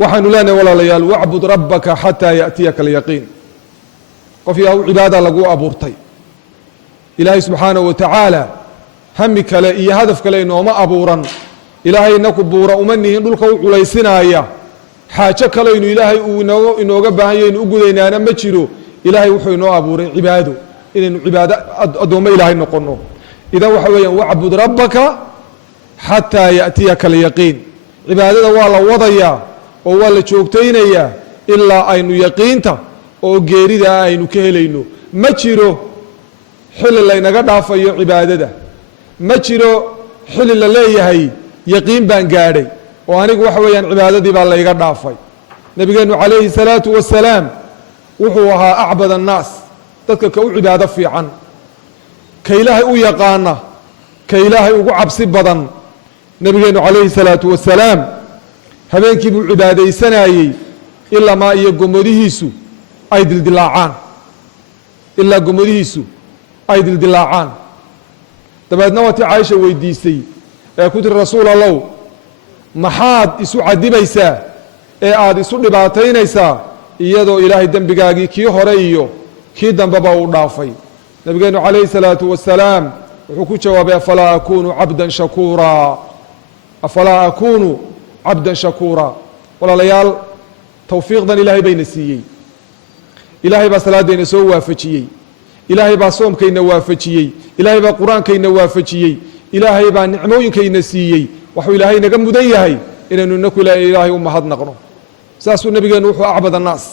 waxaanu leenahay walaalayaal wacbud rabbaka xataa yaأtiyaka alyaqiin qof yaa u cibaada lagu abuurtay ilaahay subxaanaه wa tacaala hami kale iyo hadaf kale inooma abuuran ilaahay inaku buura uma nihin dhulka u culaysinaya xaajo kaleynu ilaahay uu inooga baahan yahy inu u gudaynaana ma jiro ilaahay wuxuu inoo abuuray cibaado inaynu cibaado addoommo ilaahay noqono idan waxa weeyaan wacbud rabbaka xataa yaأtiyaka alyaqiin cibaadada waa la wadayaa oo waa la joogtaynayaa ilaa aynu yaqiinta oo geerida aynu ka helayno ma jiro xilli laynaga dhaafayo cibaadada ma jiro xilli la leeyahay yaqiin baan gaadhay oo anigu waxa weeyaan cibaadadii baa layga dhaafay nabigeenu calayhi الsalaatu wasalaam wuxuu ahaa acbad الnaas dadka ka u cibaado fiican ka ilaahay u yaqaana ka ilaahay ugu cabsi badan nabigeenu calayhi الsalaatu wasalaam habeenkii buu cibaadaysanayey ilaa maa iyo gomodihiisu ay dildilaacaan ilaa gomodihiisu ay dildilaacaan dabeedna waatii caaisha weydiisay ee ku tiri rasuul allow maxaad isu cadibaysaa ee aada isu dhibaataynaysaa iyadoo ilaahay dembigaagii kii hore iyo kii dambeba uu dhaafay nabigeenu calayhi الsalaatu wasalaam wuxuu ku jawaabay afalaa akunu cabdan shakuuraa afalaa akunu cabdan shakuuraa walaalayaal towfiiqdan ilaahay bayna siiyey ilaahay baa salaadayna soo waafajiyey ilaahay baa soomkayna waafajiyey ilaahay baa qur-aankayna waafajiyey ilaahay baa nicmooyinkayna siiyey waxuu ilaahay naga mudan yahay inaynu inaku ilaahay u mahadnaqno saasuu nabigeenu wuxuu acbad الnaas